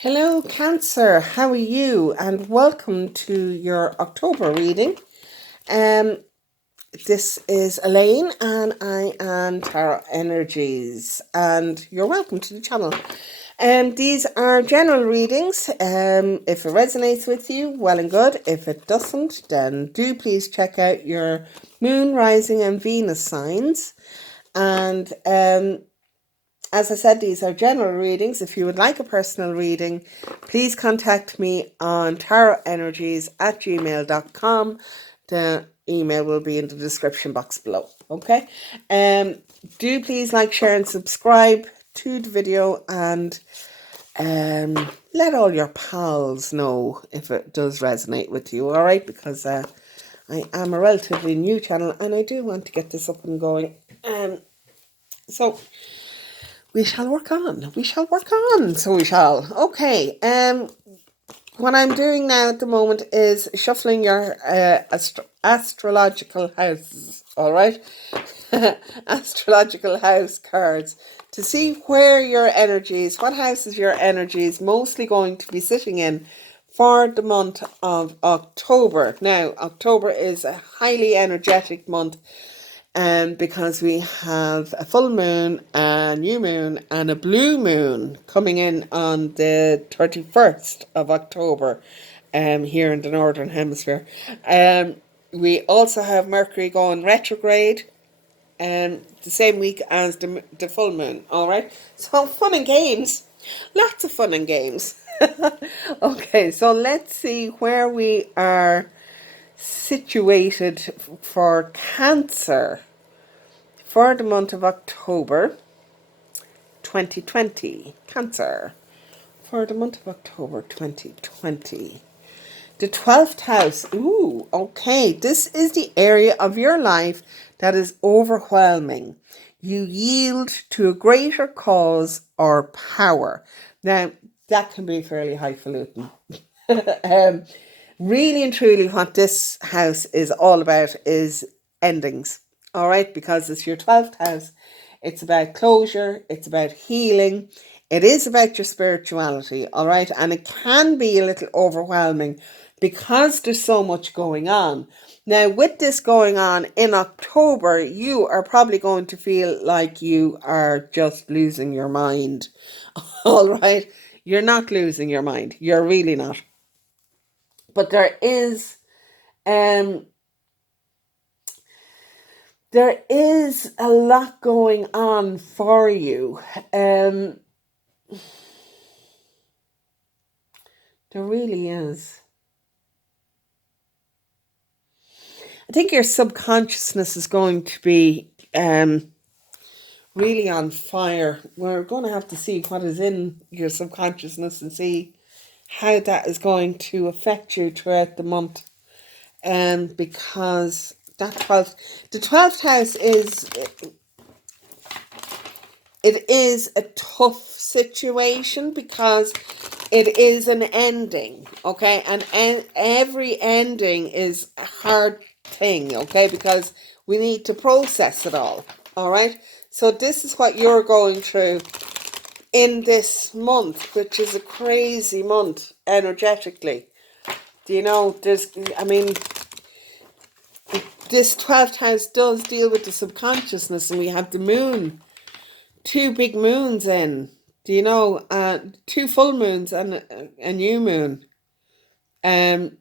Hello, Cancer. How are you? And welcome to your October reading. Um, this is Elaine, and I am Tarot Energies, and you're welcome to the channel. These are general readings. If it resonates with you, well and good. If it doesn't, then do please check out your Moon, Rising, and Venus signs. And as I said, these are general readings. If you would like a personal reading, please contact me on tarotenergies@gmail.com. The email will be in the description box below. Okay? Do please like, share, and subscribe to the video, and let all your pals know if it does resonate with you, all right? Because I am a relatively new channel and I do want to get this up and going. So we shall work on. So we shall. Okay. What I'm doing now at the moment is shuffling your astrological houses. All right, astrological house cards to see where your energies, what houses your energies mostly going to be sitting in for the month of October. Now, October is a highly energetic month. Because we have a full moon, a new moon, and a blue moon coming in on the 31st of October here in the Northern Hemisphere. We also have Mercury going retrograde the same week as the full moon, all right? So fun and games. Lots of fun and games. Okay, so let's see where we are situated for Cancer for the month of October 2020. Cancer for the month of October 2020. The 12th house. Ooh, okay. This is the area of your life that is overwhelming. You yield to a greater cause or power. Now, that can be fairly highfalutin. Really and truly what this house is all about is endings. All right, because it's your 12th house. It's about closure. It's about healing. It is about your spirituality. All right, and it can be a little overwhelming because there's so much going on. Now, with this going on in October, you are probably going to feel like you are just losing your mind. All right, you're not losing your mind. You're really not. But there is a lot going on for you. There really is. I think your subconsciousness is going to be really on fire. We're going to have to see what is in your subconsciousness and see how that is going to affect you throughout the month. Because the 12th house is a tough situation because it is an ending, okay? And every ending is a hard thing, okay? Because we need to process it all right? So this is what you're going through in this month, which is a crazy month energetically. Do you know, this 12th house does deal with the subconsciousness, and we have the moon. 2 big moons in. Do you know? 2 full moons and a new moon. The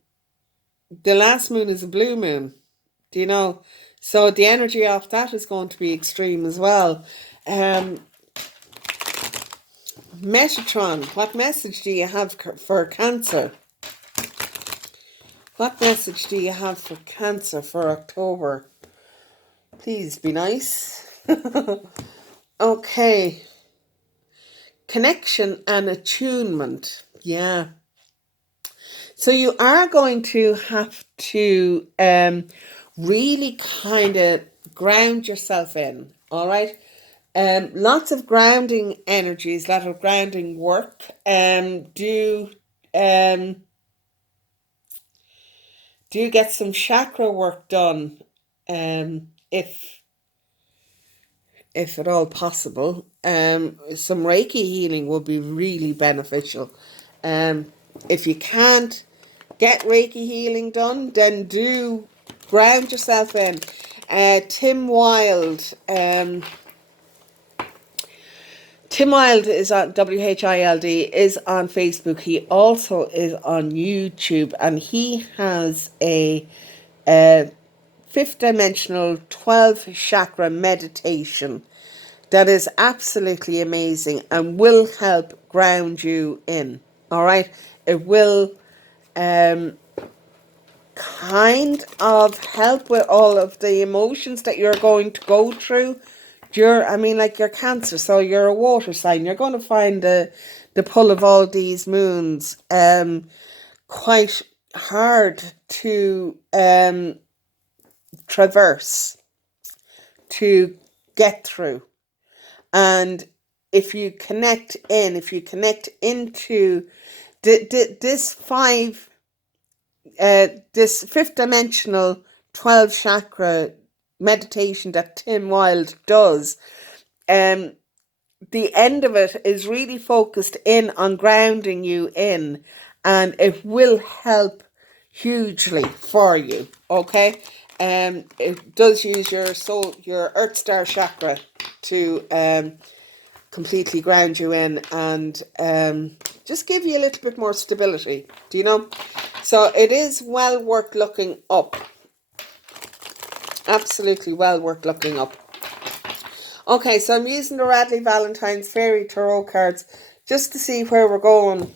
last moon is a blue moon. Do you know? So the energy of that is going to be extreme as well. Metatron, what message do you have for Cancer? What message do you have for Cancer for October? Please be nice. Okay. Connection and attunement. Yeah. So you are going to have to really kind of ground yourself in. All right. Lots of grounding energies, lot of grounding work. Do get some chakra work done, if at all possible. Some Reiki healing will be really beneficial. If you can't get Reiki healing done, then do ground yourself in. Tim Wilde, Tim Wilde is on WHILD, is on Facebook. He also is on YouTube, and he has a fifth dimensional 12 chakra meditation that is absolutely amazing and will help ground you in. All right, it will kind of help with all of the emotions that you're going to go through. You're Cancer, so you're a water sign. You're going to find the pull of all these moons quite hard to traverse, to get through. And if you connect into this this fifth dimensional 12 chakra meditation that Tim Wilde does, the end of it is really focused in on grounding you in, and it will help hugely for you. Okay, it does use your Earth Star chakra to completely ground you in, and just give you a little bit more stability. Do you know? So it is well worth looking up. Absolutely well worth looking up. Okay, so I'm using the Radley Valentine's Fairy Tarot cards just to see where we're going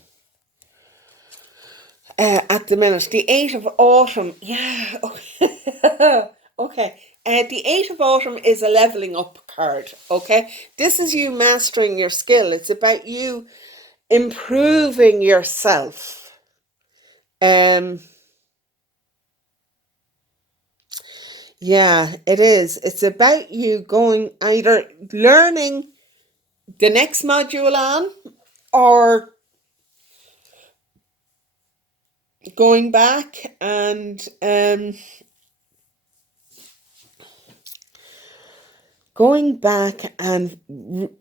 at the minute. The Eight of Autumn. Yeah, okay. Okay. The Eight of Autumn is a leveling up card, okay? This is you mastering your skill. It's about you improving yourself. Yeah, it is. It's about you going either learning the next module on, or going back and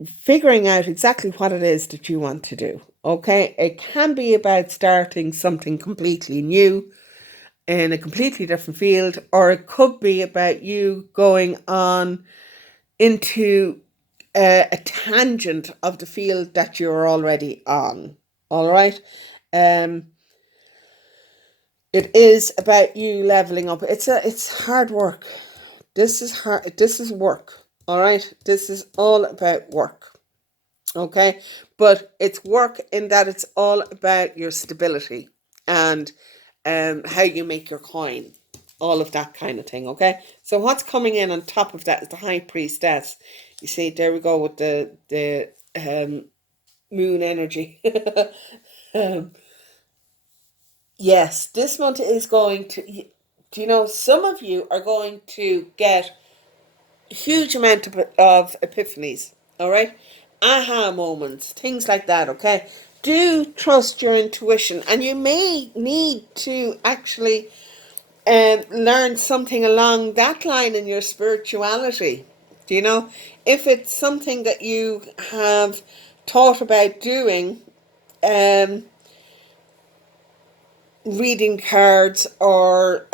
figuring out exactly what it is that you want to do. Okay, it can be about starting something completely new in a completely different field, or it could be about you going on into a tangent of the field that you're already on. All right. It is about you leveling up. It's hard work. This is hard. This is work. All right. This is all about work. Okay. But it's work in that it's all about your stability and how you make your coin. All of that kind of thing. Okay. So what's coming in on top of that is the High Priestess. You see, there we go with the moon energy. um, Yes, this month is going to, do you know, some of you are going to get a huge amount of epiphanies, all right? Aha moments, things like that, okay? Do trust your intuition, and you may need to actually learn something along that line in your spirituality. Do you know? If it's something that you have thought about doing, um, reading cards or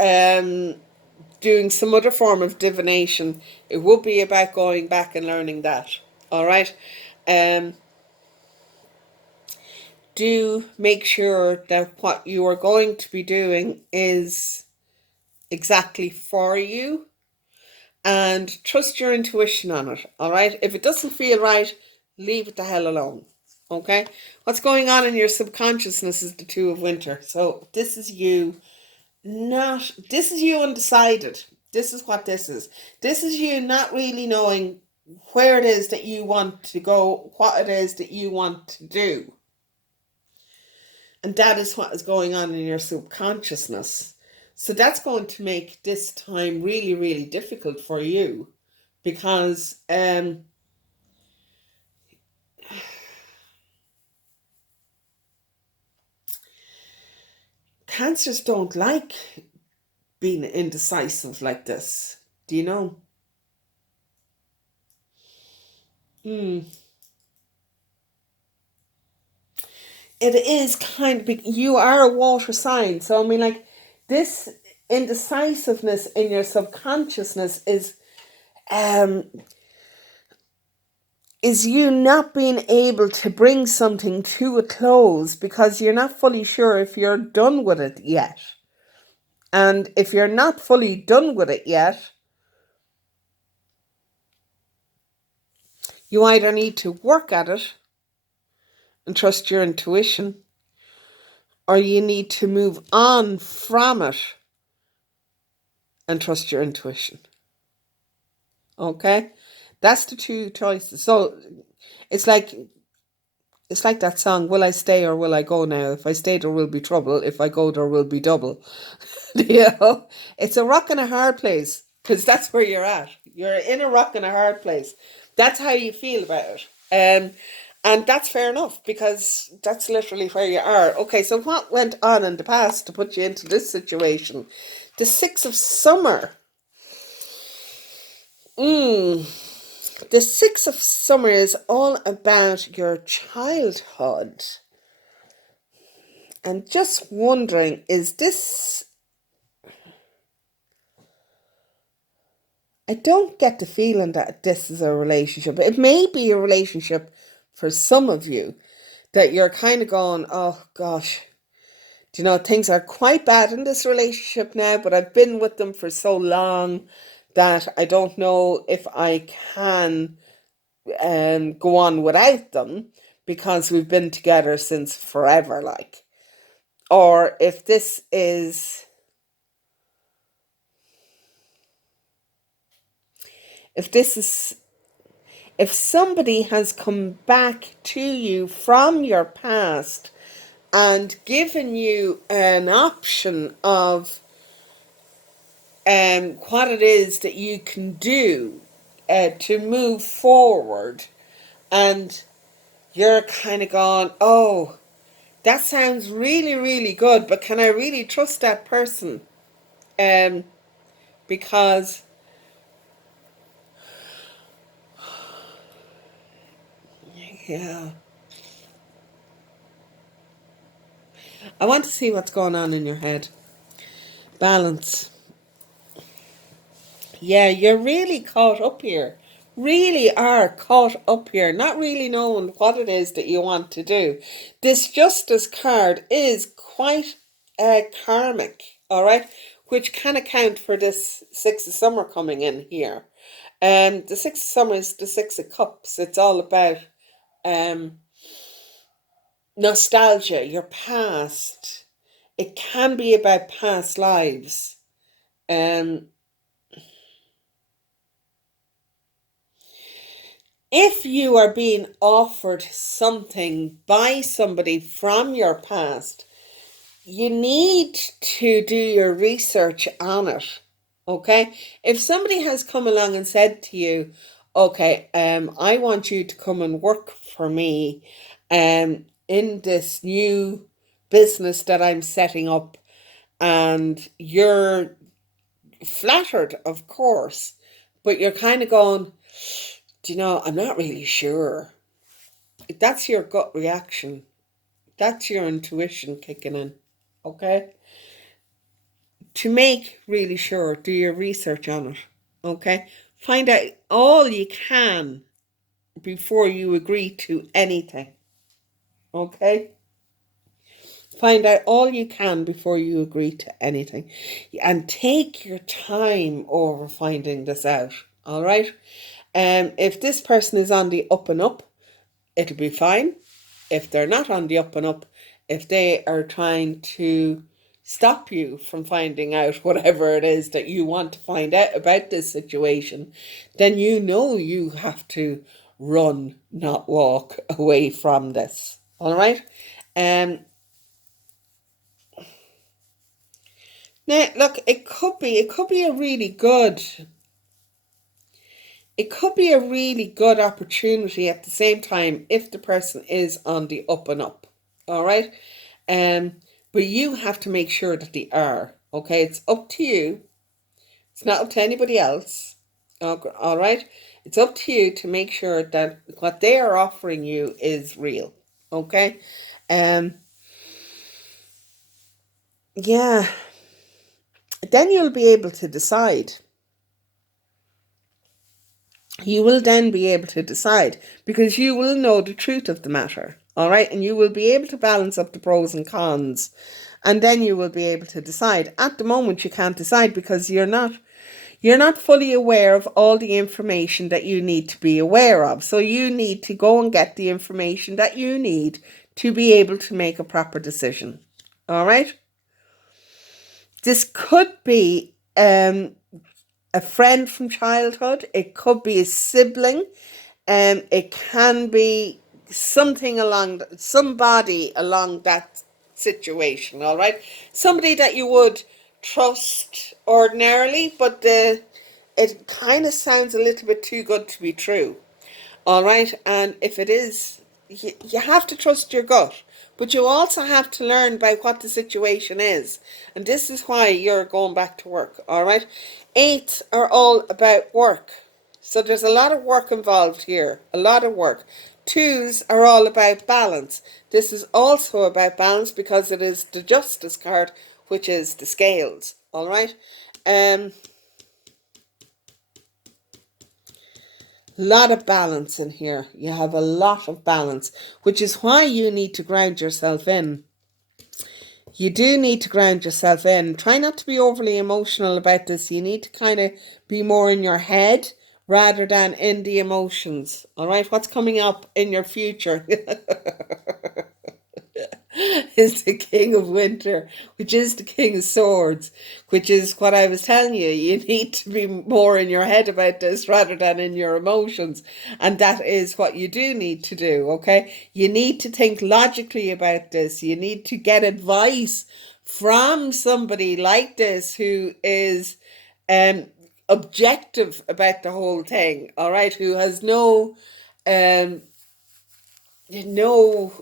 doing some other form of divination, it would be about going back and learning that. All right. Um, do make sure that what you are going to be doing is exactly for you, and trust your intuition on it. All right. If it doesn't feel right, leave it the hell alone. Okay. What's going on in your subconsciousness is the Two of Winter. So this is you this is you undecided. This is what this is. This is you not really knowing where it is that you want to go, what it is that you want to do. And that is what is going on in your subconsciousness. So that's going to make this time really, really difficult for you, because cancers don't like being indecisive like this. Do you know? Hmm. it is kind of, you are a water sign. So, I mean, like, this indecisiveness in your subconsciousness um, is you not being able to bring something to a close because you're not fully sure if you're done with it yet. And if you're not fully done with it yet, you either need to work at it and trust your intuition, or you need to move on from it and trust your intuition. Okay? That's the two choices. So it's like it's like that song, will I stay or will I go now? If I stay, there will be trouble. If I go, there will be double. You know? It's a rock and a hard place, because that's where you're at. You're in a rock and a hard place. That's how you feel about it. And that's fair enough, because that's literally where you are. Okay, so what went on in the past to put you into this situation? The Six of Summer. The Six of Summer is all about your childhood. And just wondering, is this... I don't get the feeling that this is a relationship. It may be a relationship for some of you, that you're kind of going, oh gosh, do you know, things are quite bad in this relationship now, but I've been with them for so long that I don't know if I can go on without them, because we've been together since forever, like. Or if this is... if this is... if somebody has come back to you from your past and given you an option of what it is that you can do to move forward, and you're kind of going, oh, that sounds really, really good, but can I really trust that person? Because, yeah, I want to see what's going on in your head. Balance. Yeah, you're really caught up here. Really are caught up here, not really knowing what it is that you want to do. This Justice card is quite karmic, all right, which can account for this Six of Summer coming in here. The Six of Summer is the Six of Cups. It's all about um, nostalgia, your past. It can be about past lives. Um, if you are being offered something by somebody from your past, you need to do your research on it. Okay? If somebody has come along and said to you, okay, I want you to come and work for me in this new business that I'm setting up, and you're flattered, of course, but you're kind of going, do you know, I'm not really sure. That's your gut reaction. That's your intuition kicking in. Okay? To make really sure, do your research on it. Okay? Find out all you can before you agree to anything. Okay? Find out all you can before you agree to anything. And take your time over finding this out. All right? If this person is on the up and up, it'll be fine. If they're not on the up and up, if they are trying to stop you from finding out whatever it is that you want to find out about this situation, then you know you have to run, not walk away from this. All right? Um, Now, look, it could be a really good, it could be a really good opportunity at the same time if the person is on the up and up. All right. Um, but you have to make sure that they are. Okay, it's up to you. It's not up to anybody else. All right. It's up to you to make sure that what they are offering you is real. Okay. Um, yeah, then you'll be able to decide. You will then be able to decide because you will know the truth of the matter. All right. And you will be able to balance up the pros and cons. And then you will be able to decide. At the moment, you can't decide because you're not fully aware of all the information that you need to be aware of. So you need to go and get the information that you need to be able to make a proper decision. All right. This could be a friend from childhood. It could be a sibling. It can be somebody along that situation. All right. Somebody that you would trust ordinarily, but it kind of sounds a little bit too good to be true. All right. And if it is, you have to trust your gut, but you also have to learn about what the situation is. And this is why you're going back to work. All right. Eights are all about work. So there's a lot of work involved here, a lot of work. Twos are all about balance. This is also about balance because it is the justice card, which is the scales. All right. Lot of balance in here. You have a lot of balance, which is why you need to ground yourself in. You do need to ground yourself in. Try not to be overly emotional about this. You need to kind of be more in your head rather than in the emotions. All right, what's coming up in your future is the King of Winter, which is the King of Swords, which is what I was telling you. You need to be more in your head about this rather than in your emotions. And that is what you do need to do, okay? You need to think logically about this. You need to get advice from somebody like this who is objective about the whole thing, all right? Who has um, no,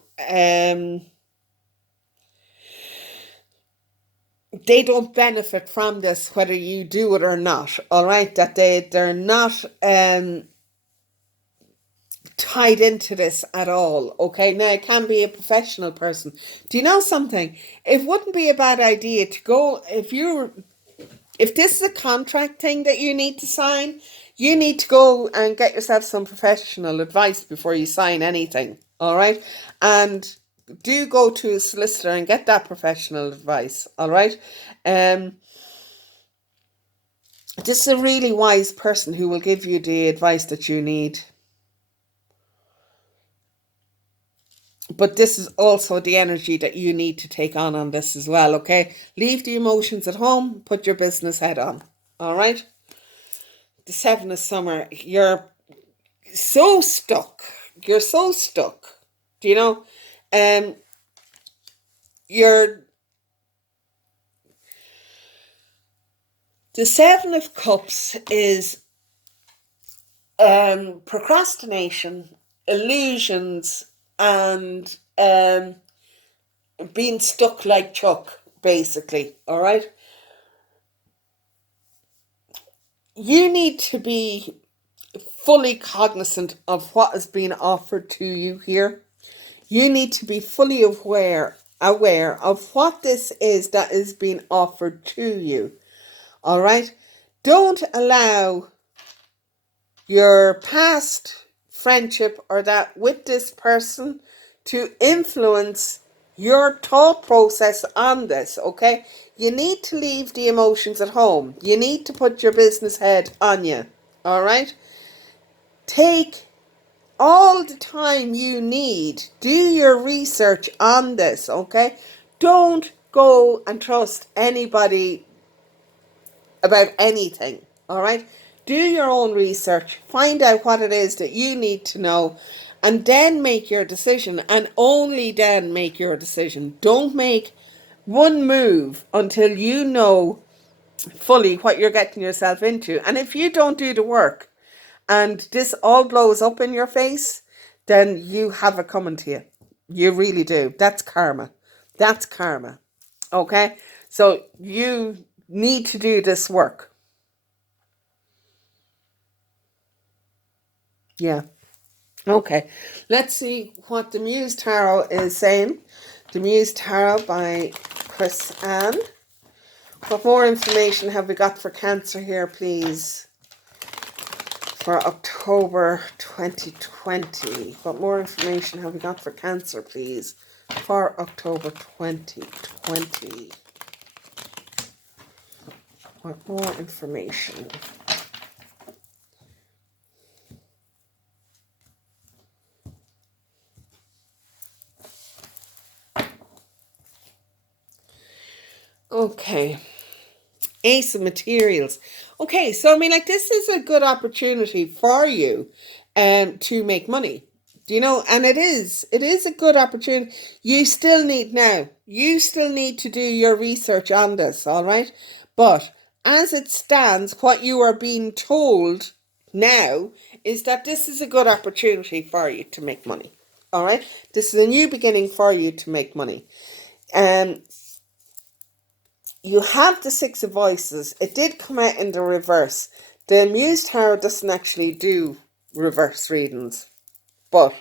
they don't benefit from this whether you do it or not, all right? That they're not tied into this at all, okay? Now it can be a professional person. Do you know something? It wouldn't be a bad idea to go, if this is a contract thing that you need to sign, you need to go and get yourself some professional advice before you sign anything, all right? And do go to a solicitor and get that professional advice, all right? This is a really wise person who will give you the advice that you need. But this is also the energy that you need to take on this as well, okay? Leave the emotions at home, put your business head on, all right? The Seven of Summer, you're so stuck. You're so stuck. Do you know? Um, you're the Seven of Cups is procrastination, illusions, and being stuck like Chuck, basically. All right. You need to be fully cognizant of what is being offered to you here. You need to be fully aware of what this is that is being offered to you. All right. Don't allow your past friendship or that with this person to influence your thought process on this, okay? You need to leave the emotions at home. You need to put your business head on you, all right? Take all the time you need. Do your research on this, okay? Don't go and trust anybody about anything, all right? Do your own research, find out what it is that you need to know, and then make your decision, and only then make your decision. Don't make one move until you know fully what you're getting yourself into. And if you don't do the work and this all blows up in your face, then you have it coming to you. You really do. That's karma. That's karma. Okay? So you need to do this work. Yeah. Okay. Let's see what the Muse Tarot is saying The Muse Tarot by Chris Ann. What more information have we got for Cancer here, please? For October 2020. What more information have we got for Cancer, please? For October 2020. What more information? Okay. Ace of Materials. Okay, so I mean, like, this is a good opportunity for you to make money. Do you know? And it is a good opportunity. You still need to do your research on this, all right? But as it stands, what you are being told now is that this is a good opportunity for you to make money. All right? This is a new beginning for you to make money. You have the Six of Voices. It did come out in the reverse. The Muse Tarot doesn't actually do reverse readings, but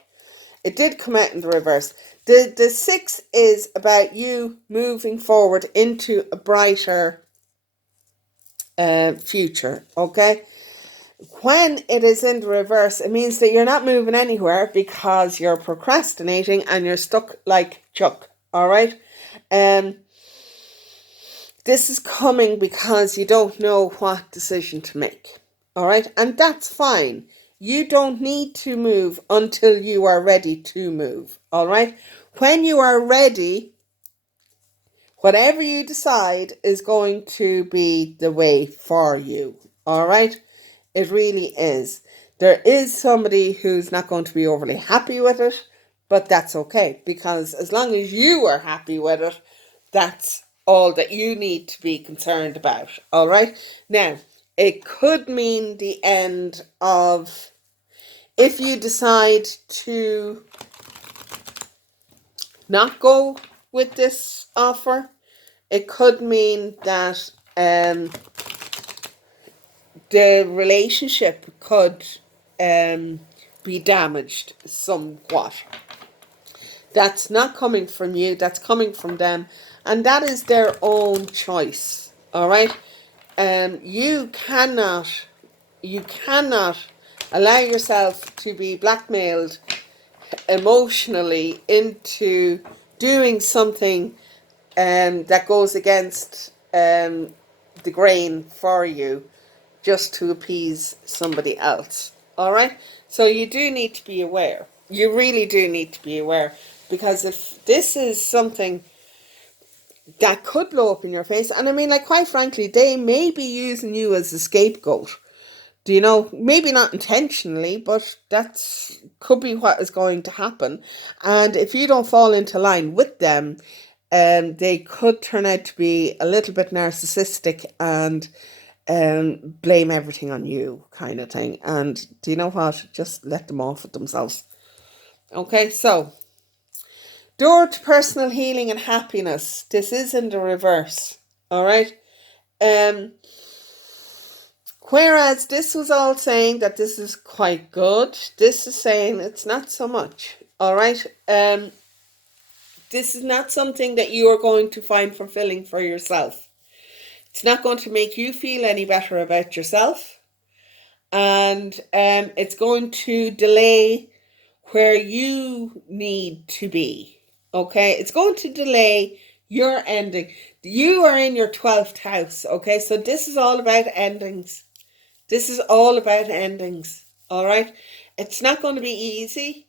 it did come out in the reverse. The six is about you moving forward into a brighter future, okay? When it is in the reverse, it means that you're not moving anywhere because you're procrastinating and you're stuck like Chuck, all right? This is coming because you don't know what decision to make, all right? And that's fine. You don't need to move until you are ready to move, all right? When you are ready, whatever you decide is going to be the way for you, all right? It really is. There is somebody who's not going to be overly happy with it, but that's okay, because as long as you are happy with it, that's all that you need to be concerned about, all right? Now, it could mean the end of, if you decide to not go with this offer, it could mean that the relationship could be damaged somewhat. That's not coming from you, that's coming from them, and that is their own choice, all right? You cannot allow yourself to be blackmailed emotionally into doing something that goes against the grain for you just to appease somebody else. All right? So you do need to be aware. You really do need to be aware, because if this is something that could blow up in your face, and I mean, like, quite frankly, they may be using you as a scapegoat. Do you know? Maybe not intentionally, but that's could be what is going to happen. And if you don't fall into line with them, they could turn out to be a little bit narcissistic and blame everything on you, kind of thing. And do you know what? Just let them off with themselves. Okay, so door to personal healing and happiness. This is in the reverse. All right. Whereas this was all saying that this is quite good, this is saying it's not so much. All right. This is not something that you are going to find fulfilling for yourself. It's not going to make you feel any better about yourself. And it's going to delay where you need to be. Okay? It's going to delay your ending. You are in your 12th house. Okay? So this is all about endings. This is all about endings. All right? It's not going to be easy,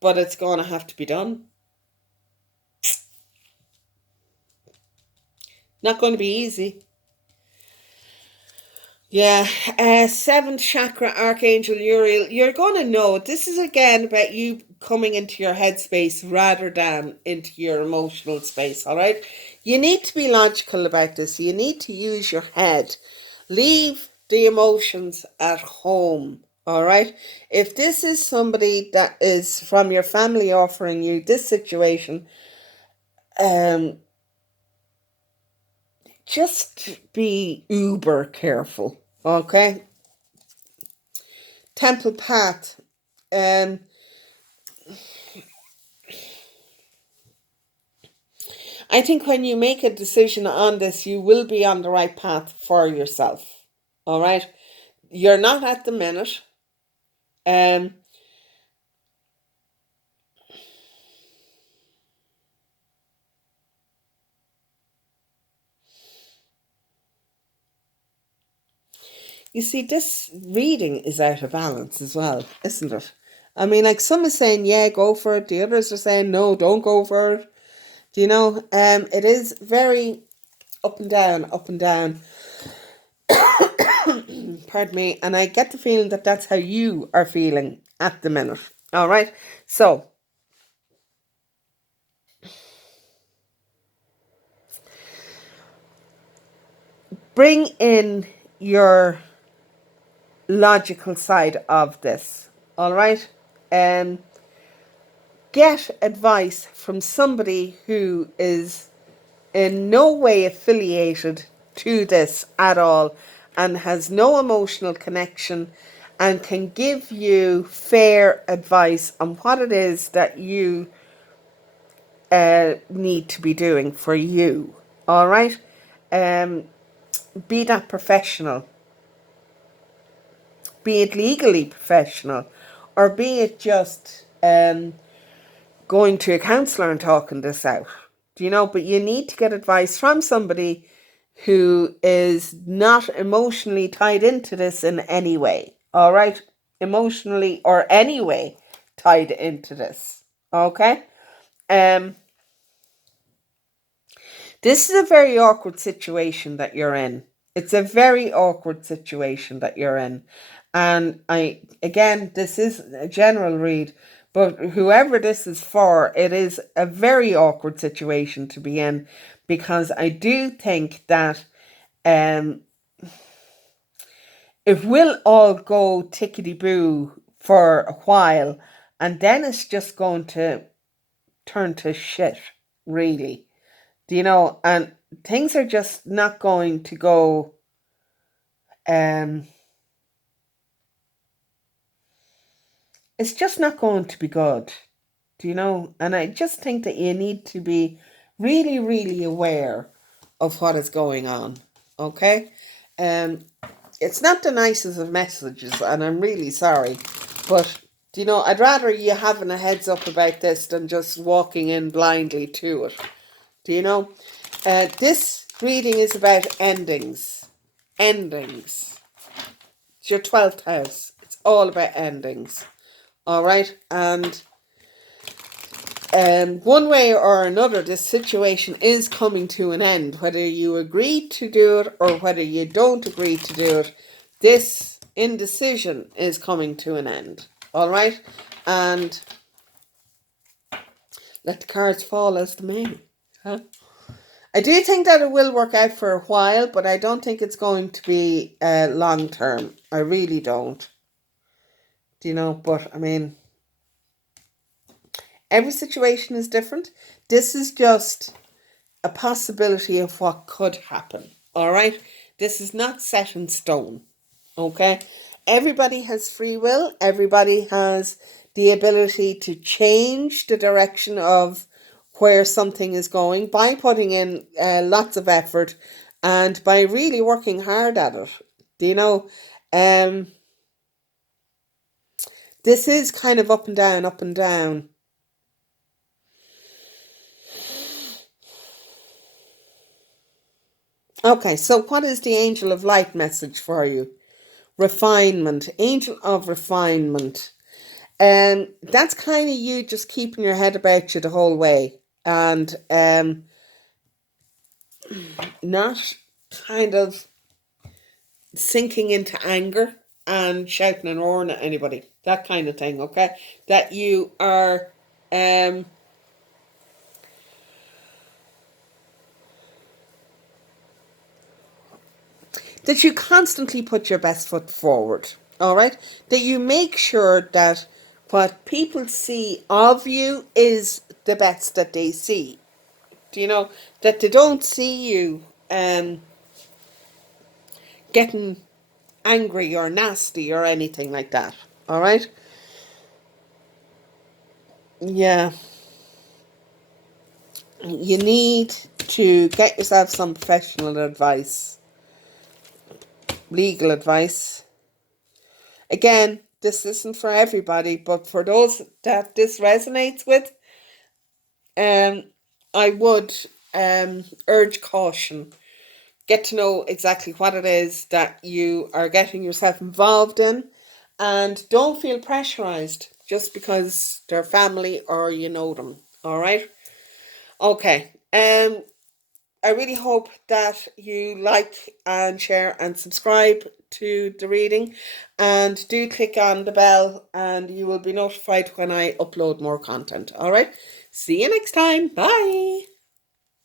but it's going to have to be done. Not going to be easy. Yeah, seventh chakra, Archangel Uriel. You're going to know this is again about you coming into your headspace rather than into your emotional space, all right? You need to be logical about this. You need to use your head. Leave the emotions at home, all right? If this is somebody that is from your family offering you this situation, just be uber careful, okay? Temple Path. I think when you make a decision on this, you will be on the right path for yourself. All right? You're not at the minute. Um, you see, this reading is out of balance as well, isn't it? I mean, like some are saying, yeah, go for it. The others are saying, no, don't go for it. Do you know? It is very up and down, up and down. Pardon me. And I get the feeling that that's how you are feeling at the minute. All right. So bring in your logical side of this. All right. Um, get advice from somebody who is in no way affiliated to this at all and has no emotional connection and can give you fair advice on what it is that you need to be doing for you. All right? Um, be that professional. Be it legally professional, or be it just going to a counsellor and talking this out. Do you know? But you need to get advice from somebody who is not emotionally tied into this in any way. All right? Emotionally or any way tied into this. Okay? Um, this is a very awkward situation that you're in. It's a very awkward situation that you're in. And again, this is a general read, but whoever this is for, it is a very awkward situation to be in, because I do think that it will all go tickety-boo for a while, and then it's just going to turn to shit, really. Do you know? And things are just not going to go it's just not going to be good. Do you know? And I just think that you need to be really, really aware of what is going on. Okay? Um, it's not the nicest of messages, and I'm really sorry. But, you know, I'd rather you having a heads up about this than just walking in blindly to it. Do you know? This reading is about endings. Endings. It's your 12th house. It's all about endings. All right? And one way or another, this situation is coming to an end. Whether you agree to do it or whether you don't agree to do it, this indecision is coming to an end. All right? And let the cards fall as they may. Huh? I do think that it will work out for a while, but I don't think it's going to be long term. I really don't. Do you know? But I mean, every situation is different. This is just a possibility of what could happen. All right? This is not set in stone. Okay? Everybody has free will. Everybody has the ability to change the direction of where something is going by putting in lots of effort and by really working hard at it. Do you know? Um, this is kind of up and down, up and down. Okay, so what is the angel of light message for you? Refinement, angel of refinement. That's kind of you just keeping your head about you the whole way, and not kind of sinking into anger and shouting and roaring at anybody. That kind of thing, okay? That you are that you constantly put your best foot forward, all right? That you make sure that what people see of you is the best that they see. Do you know? That they don't see you getting angry or nasty or anything like that, all right? Yeah. you need to get yourself some professional advice, legal advice. Again, this isn't for everybody, but for those that this resonates with, I would urge caution. Get to know exactly what it is that you are getting yourself involved in, and don't feel pressurized just because they're family or you know them. All right. Okay. I really hope that you like and share and subscribe to the reading, and do click on the bell and you will be notified when I upload more content. All right. See you next time. Bye.